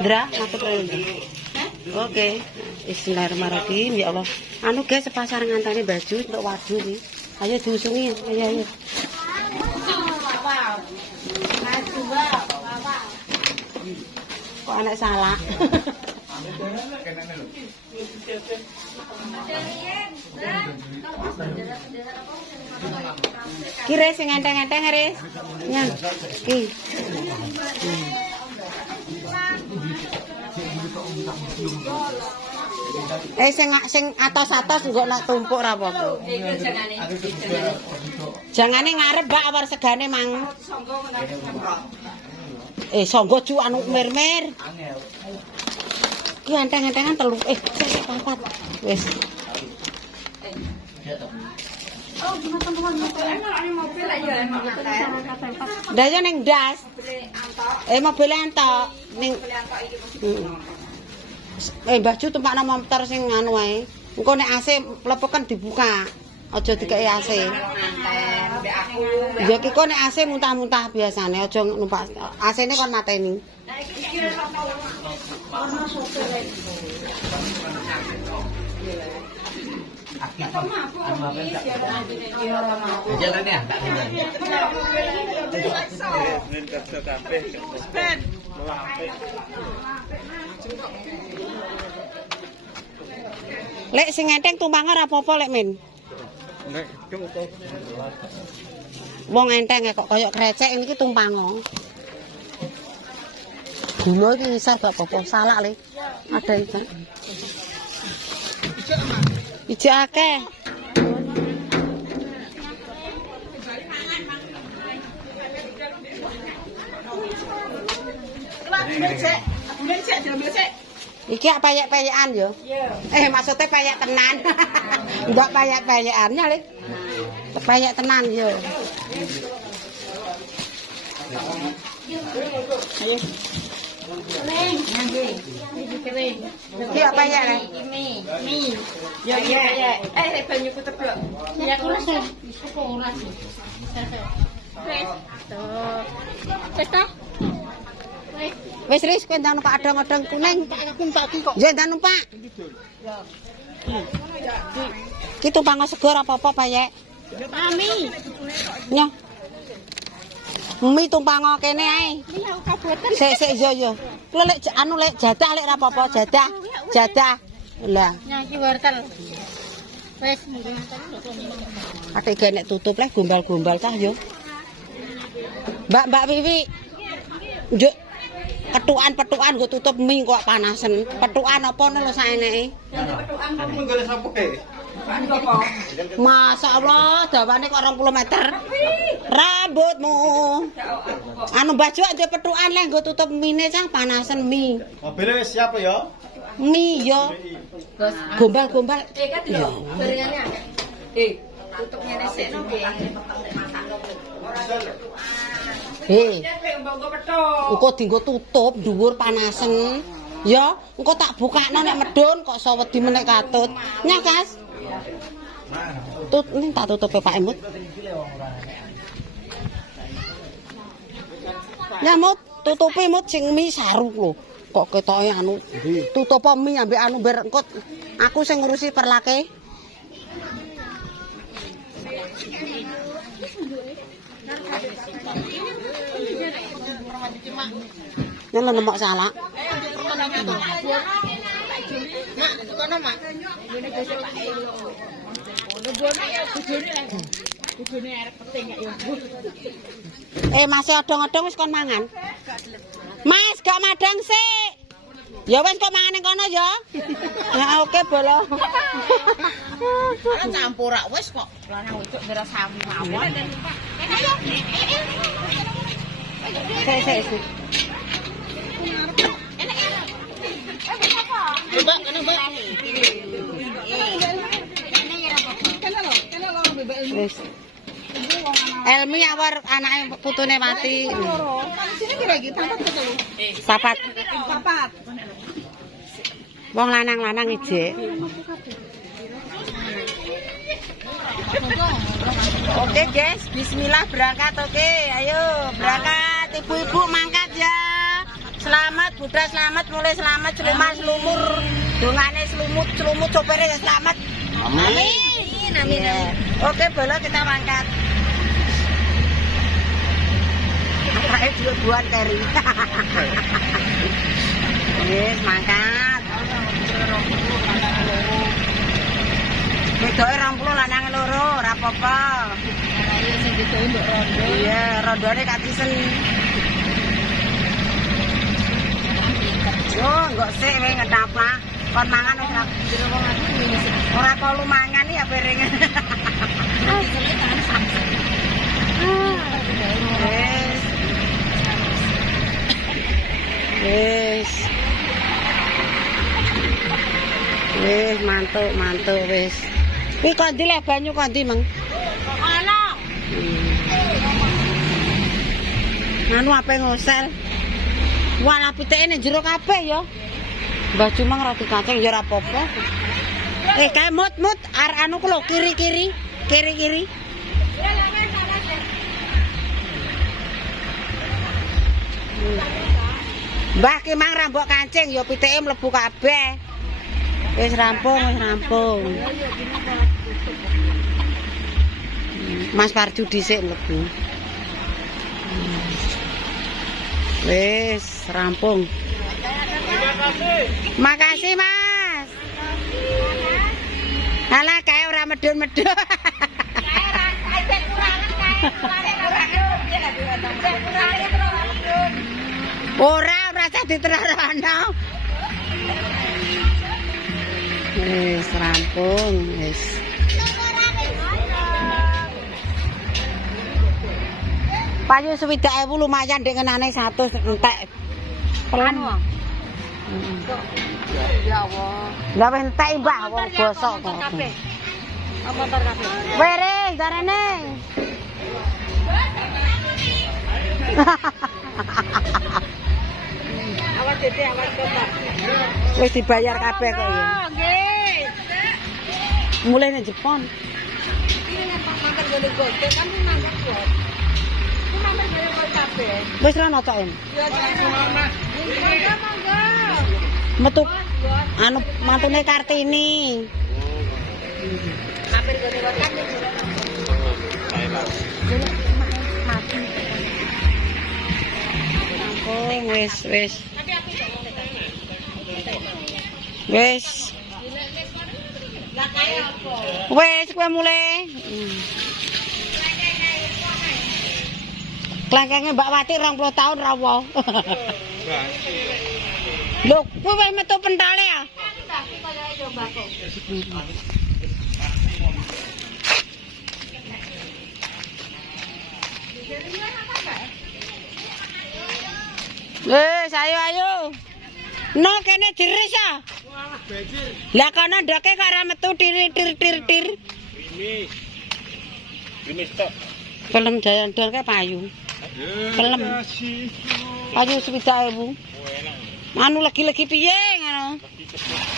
Dra, matur nuwun. Oke. Bismillahirrahmanirrahim. Ya Allah. Anu guys, sepasar nganteni baju untuk wadu iki. Ayo diusungi. Ayo. Kok anak salah. Kira sing enteng-enteng Riz. Ya. Ki. Sing atos-atos nggo nak tumpuk ra apa-apa. Jangane ngarep Mbak awar segane mang. Songgo cu anu mer-mer. Ki enteng-entengan telu. Sik papat. Wis. Oh, teman-teman mobil aja. Daya ning das. Mobil entok ning Mbah Ju tumpakno motor sing anu wae. Engko nek AC mlepoken dibuka. Aja dikeki AC. Ya iki kok nek AC muntah-muntah biasane aja numpak AC-ne kon mateni. Lek sing enteng tumpang ora apa-apa lek men. Nek cukup. Wong enteng kok kaya krecek iki tumpango. Gula iki isih gak apa-apa salak le. Ada ikan. Ijo akeh. Iki payek-payekan yo. Maksudnya payek tenan. Enggak payek-payekannya le. Payek tenan yo. Ayo. Iki apa ya le? Mie. Ya ya. Banyu ku teblok. Ya kula sih. Kok ora sih. Wis Riz, kowe ndang numpak adang-adang kuning. Aku numpak iki kok. Ya ndang numpak. Ki tumpang segor apa-apa payek. Mami. Nyo. Mie tumpang kene ae. Sik yo. Kuwi lek anu lek jadah lek ra apa-apa jadah. Lah. Nyaki wortel. Wis mungkin. Ate ge nek tutup lek gombal-gombal tah yo. Mbak Wiwi. Njuk petukan nggo tutup mie kok panasen. Petukan apa lho saeneke? Petukan kok golek sapa e? Masya Allah, dawane kok 20 meter. Rambutmu. Anu baju aja petukan leh nggo tutup mine cah panasen mie. Mobilnya wis siap ya? Mie yo. Gombal-gombal. Yo. Barengane akeh. Tutup ngene sik no nggih. Engko dienggo tutup dhuwur panasen. Ya, engko tak bukakno nek medun kok iso wedi menek katut. Nya, Kas. Ini tak tutup Pak Emut. Ya Mut, tutupi Mut sing mie saru lho. Kok ketoke anu tutup mie ambek anu ber engko aku sing ngurusi perlake. Nyala nemok salak. Mak, kono Mak. Ngene gosok Pak Elo. Bojone arep penting ya. Masih odong-odong wis kon mangan. Mas, gak madang sik. Ya wis kok mangan ning kono ya. Ya oke bolo. Ana campur rak wis kok. Lanang wedok ndara sami mawon. Ayo. Sik. Mbak, kene Mbak. Wis. Elmi awar anake putune mati. Sini kira iki papat. Wong lanang-lanang ijek. Oke guys, bismillah berangkat. Oke, ayo berangkat. Ibu-ibu mangkat ya. Selamat Buddha, selamat mulai selamat seluman selumur. Dongane selumut sopirnya ya selamat. Amin. Amin. Oke, bola kita mangkat. Apake buat keri. Wis mangkat. Wedoke 20 lanange loro, ora apa-apa. Sing wedoke mbok rondo. Iya, rondone katisen. Yo, enggak sik we ngetapa. Kon mangan ora ora kolu mangan ya piring. Wis mantuk wis. Kuwi kondi le banyu kondi, Mang? Ana. Anu ape ngosel? Wala piteke ning jero kabeh ya. Mbah Cumang ra dikaceng ya ora apa-apa. Kae mut anu ku lho kiri-kiri. Mbah ki mang ra mbok kancing ya piteke mlebu kabeh. Wis rampung. Mas Parju dhisik mlebu. Wis rampung. Makasih Mas. Alah kae ora medun-medun. Ora usah diterana. Wis rampung wis. Payu 60.000 lumayan ndek ngenane 100 entek. Anu. Ya Allah. Lah wis entek Mbah wong bosok kok. Motor kabeh. Were darane. Awak dede awak kota. Wis dibayar kabeh kok ya. Nggih. Mulai nang Jepang. Iki nang mampir golek gote kan mangkat kok. Ku mampir golek gote kabeh. Wis ra ono cok. Ya mangga. Metu anu mantune Kartini. Mampir golek gote kan. Wis. Wis kowe mulai. Klangkenge Mbak Wati 20 tahun ra wo. Lho, kowe wis metu pentale ya? Wes ayo. No kene diris ah. Lah kono ndoke kok ora metu tir. Ini stok. Pelem jalan-jalan kae payu. Pelem. Payu 60.000. Anu lagi-lagi piye ngono?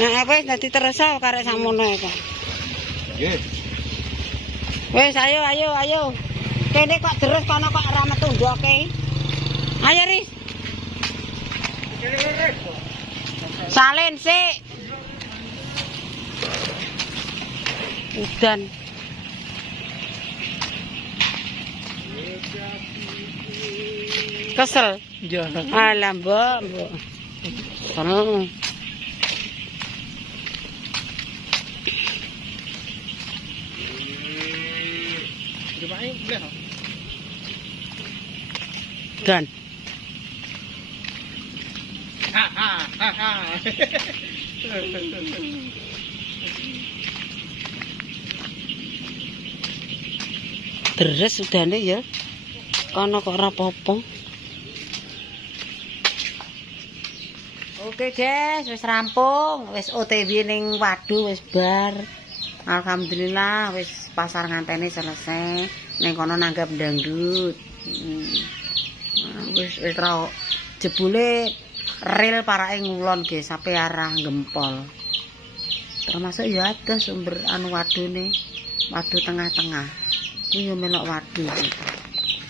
Nah, wis dadi terasa karek samono kok. Nggih. Wes ayo. Kene kok deres kono kok ora metu ndoke. Ayo Ris. Salin sik. Udan. Kesel. Ya. Alah, Mbok. Seneng. Dan deres udane ya. Kono kok ora apa-apa. Oke, guys, wis rampung, wis OTW ning Wadu wis bar. Alhamdulillah wis pasar ngantene selesai. Ning kono nanggap dangdut. Wis ra jebule rel parake ngulon guys sampai arah gempol. Termasuk ya ada sumber anu wadune, wadu tengah-tengah. Ku yo melok wadu.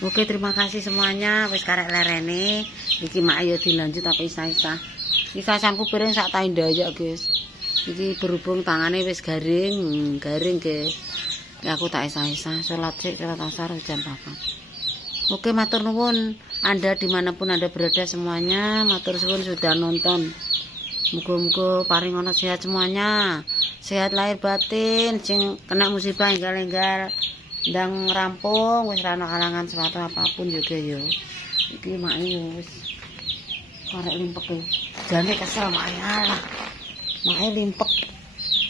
Oke, terima kasih semuanya wis karek lerene. Iki mak ya dilanjut tapi isa-isa. Iki sangku piring sak taindaya, guys. Iki berhubung tangane wis garing, garing, guys. Ya aku tak isa-isa salat sik salat asar jam 4. Oke, matur nuwun Anda dimanapun Anda berada semuanya, matur suwun sudah nonton. Muga-muga paringono sehat semuanya, sehat lahir batin, sing kena musibah enggal-enggal ndang rampung wis ra ono halangan sepatu apapun juga yo. Iki mak yo wis karek limpek e. Jane kesel mak alah. Mak limpek.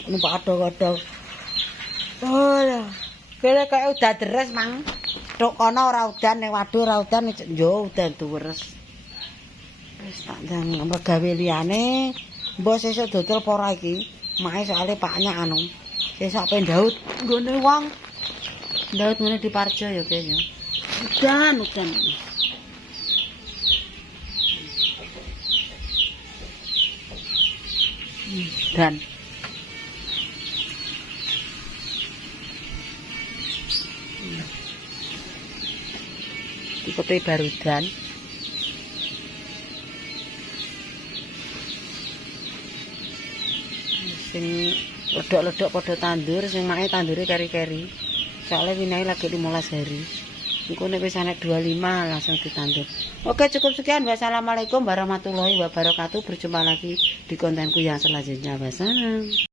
Numpak adog-adog. Oh ya. Kira kaya udah deres mang. Tok kono ora udan ning waduh ora udan yo udan deres. Wis tak ndang gawe liyane. Mbok sesuk dodol apa ora iki? Mae soalé paknya anu. Sesuk ape ndaut nggone wong. Ndaut ngene di Parjo ya, guys ya. Udan. Dan tipe barudan sing ledok-ledok padha tandur sing make tandure keri-keri soalnya winai lagi 15 hari engko nek wis anek 25 langsung ditandur. Oke, cukup sekian. Wassalamualaikum warahmatullahi wabarakatuh. Berjumpa lagi di kontenku yang selanjutnya. Wassalam.